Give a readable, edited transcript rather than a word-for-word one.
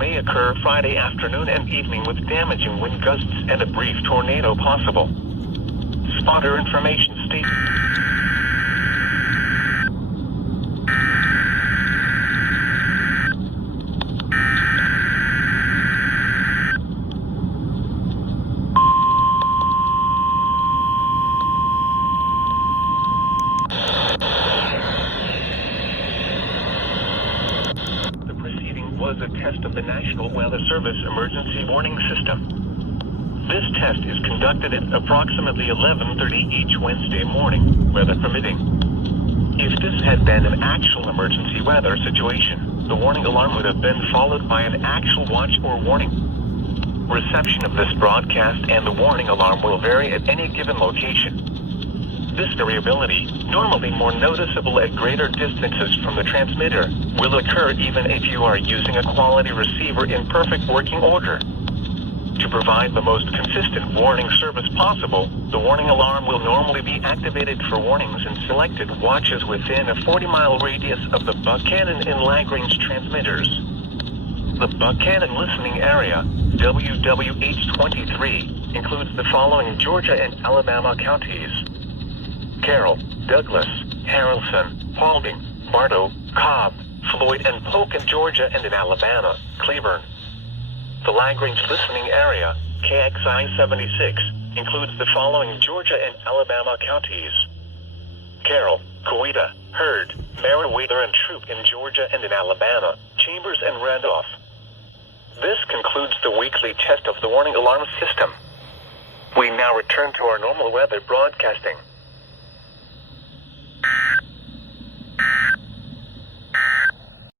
may occur Friday afternoon and evening with damaging wind gusts and a brief tornado possible. Spotter information states. The preceding was a test of the National Weather Service Emergency Warning System. This test is conducted at approximately 11:30 each Wednesday morning, weather permitting. If this had been an actual emergency weather situation, the warning alarm would have been followed by an actual watch or warning. Reception of this broadcast and the warning alarm will vary at any given location. This variability, normally more noticeable at greater distances from the transmitter, will occur even if you are using a quality receiver in perfect working order. To provide the most consistent warning service possible, the warning alarm will normally be activated for warnings in selected watches within a 40-mile radius of the Buchanan and Lagrange transmitters. The Buchanan listening area, WWH-23, includes the following Georgia and Alabama counties: Carroll, Douglas, Haralson, Paulding, Bartow, Cobb, Floyd and Polk in Georgia and in Alabama, Cleburne. The Lagrange listening area, KXI76, includes the following Georgia and Alabama counties: Carroll, Coweta, Heard, Meriwether and Troup in Georgia and in Alabama, Chambers and Randolph. This concludes the weekly test of the warning alarm system. We now return to our normal weather broadcasting.